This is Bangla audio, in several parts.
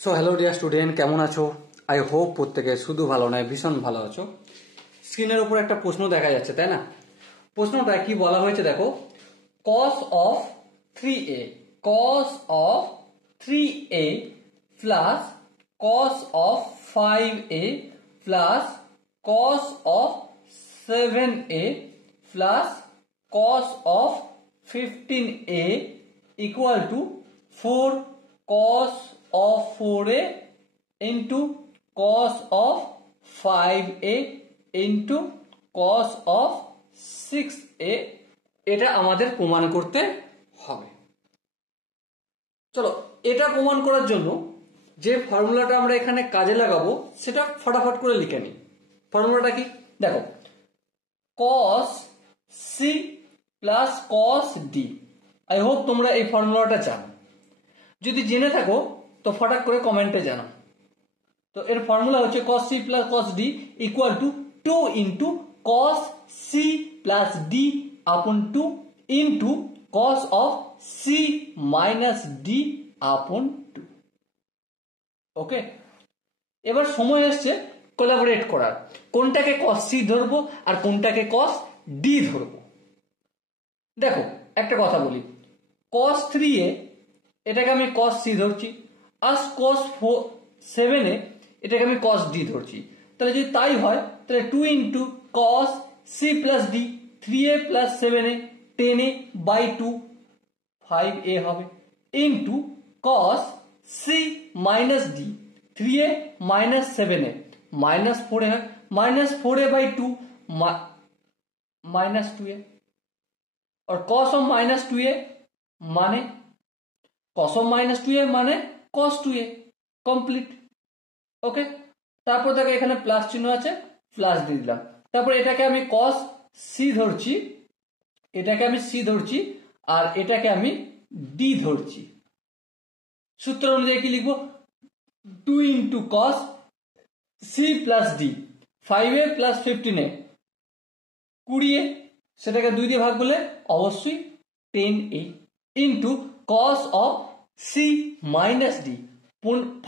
সো হ্যালো ডিয়ার স্টুডেন্ট, কেমন আছো? আই হোপ প্রত্যেকে শুধু ভালো নয়, ভীষণ ভালো আছো। স্ক্রিনের উপর একটা প্রশ্ন দেখা যাচ্ছে, তাই না? প্রশ্নটা কি বলা হয়েছে দেখো, cos of 3a plus cos of 5a plus cos of 7a plus cos of 15a equal to 4 cos of 4a into cos of 5a into cos of 6a, এটা আমাদের প্রমাণ করতে হবে। চলো, এটা প্রমাণ করার জন্য যে ফর্মুলাটা আমরা এখানে কাজে লাগাবো সেটা ফটাফট করে লিখে নিই। ফর্মুলাটা কি দেখো, cos c plus cos d। I hope তোমরা এই ফর্মুলাটা জানো। যদি জেনে থাকো তো ফটাক করে কমেন্টে জানাও। তো এর ফর্মুলা হচ্ছে cos c plus cos d equal to 2 into cos c plus d আপন 2 into cos of c minus d আপন 2। ওকে, এবার সময় এসছে কোলাবোরেট করার। কোনটাকে cos c ধরবো আর কোনটাকে cos d ধরবো। দেখো একটা কথা বলি, cos 3a এটাকে আমি cos c ধরছি, আর cos 7a এটাকে আমি cos d ধরছি। তাহলে যদি তাই হয় তাহলে 2 into cos c plus d, 3a plus 7a 10a by 2 5a হবে, into cos c minus d, 3a minus 7a minus 4a হয়, minus 4a by 2 minus 2a, और cos of माइनस 2a माने cos of माइनस 2a माने cos 2a কমপ্লিট। ওকে, তারপর দেখো এখানে প্লাস চিহ্ন আছে, প্লাস দিয়ে দিলাম। তারপর এটাকে আমি cos c ধরছি, এটাকে আমি c ধরছি, আর এটাকে আমি d ধরছি। সূত্র অনুযায়ী কি লিখবো, 2 into cos c plus d, 5a plus 15a 20a, সেটাকে 2 দিয়ে ভাগ করলে অবশ্যই 10a into cos of c minus d,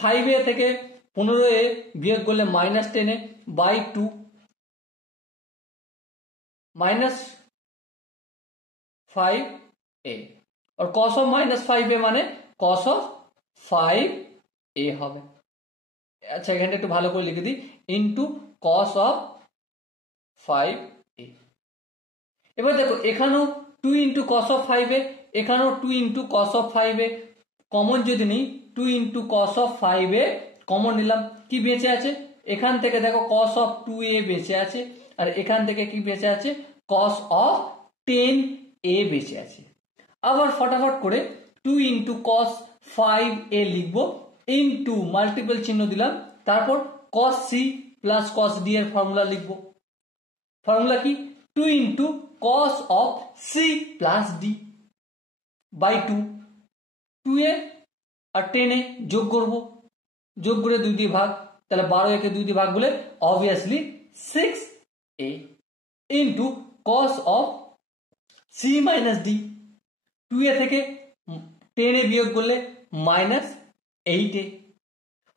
5a থেকে 15a বিয়োগ করলে minus 10a by 2 minus 5a, और cos অফ মাইনাস 5a মানে cos অফ 5a হবে। আচ্ছা, এখানটা একটু ভালো করে লিখে দিই, ইন্টু cos অফ 5a। এবার দেখো এখানেও 2 ইন্টু cos অফ 5a, এখানেও 2 into cos of 5a, common যদি নিই 2 into cos of 5a common নিলাম, কি বেঁচে আছে এখান থেকে দেখো cos অফ 2a বেঁচে আছে, আর এখান থেকে কি বেঁচে আছে cos অফ 10a বেঁচে আছে। আবার ফটাফট করে 2 ইন্টু cos 5a লিখবো, ইন্টু মাল্টিপল চিহ্ন দিলাম, তারপর cos c plus cos d এর ফর্মুলা লিখবো। ফর্মুলা কি, 2 into cos of c plus d by 2, 2a আর 10a যোগ করবো, যোগ করে 2 দিয়ে ভাগ, তাহলে 12 একে 2 দিয়ে ভাগ বলে obviously 6a into cos of c minus d, 2a থেকে 10a বিয়োগ করলে মাইনাস 8a,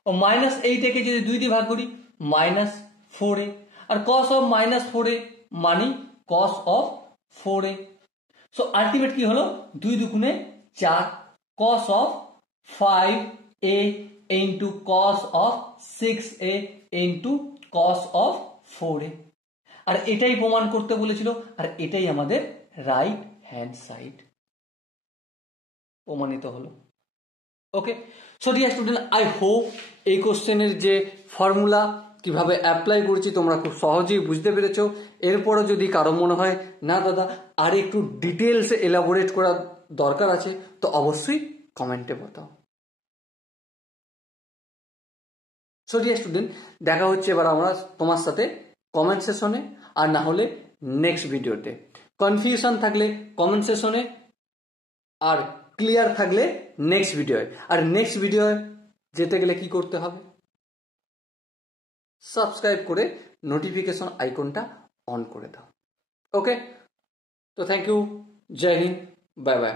ও মাইনাস 8a কে যদি 2 দিয়ে ভাগ করি মাইনাস 4a, আর cos অফ মাইনাস 4a মানি cos of 4a। So ultimate কি হলো, 2 দুগুণে 4, cos of 5a into cos of 6a into cos of 4a। আর এটাই প্রমাণ করতে বলেছিল, আর এটাই আমাদের রাইট হ্যান্ড সাইড প্রমাণিত হলো। Okay, so dear student, I hope এই কোশ্চেনের যে ফর্মুলা কিভাবে অ্যাপ্লাই করছি তোমরা খুব সহজেই বুঝতে পেরেছো। এরপরও যদি কারো মনে হয় না দাদা আর একটু ডিটেলসে এলাবোরেট করার দরকার আছে, তো অবশ্যই কমেন্টে বলো। সো ডিয়ার স্টুডেন্ট, দেখা হচ্ছে এবার আমরা তোমার সাথে কমেন্ট সেশনে, আর না হলে নেক্সট ভিডিওতে। কনফিউশন থাকলে কমেন্ট সেশনে, আর ক্লিয়ার থাকলে নেক্সট ভিডিওয়। আর নেক্সট ভিডিও যেতে গেলে কি করতে হবে, সাবস্ক্রাইব করে নোটিফিকেশন আইকনটা অন করে দাও। ওকে, তো থ্যাংক ইউ, জয় হিন্দ, বাই বাই।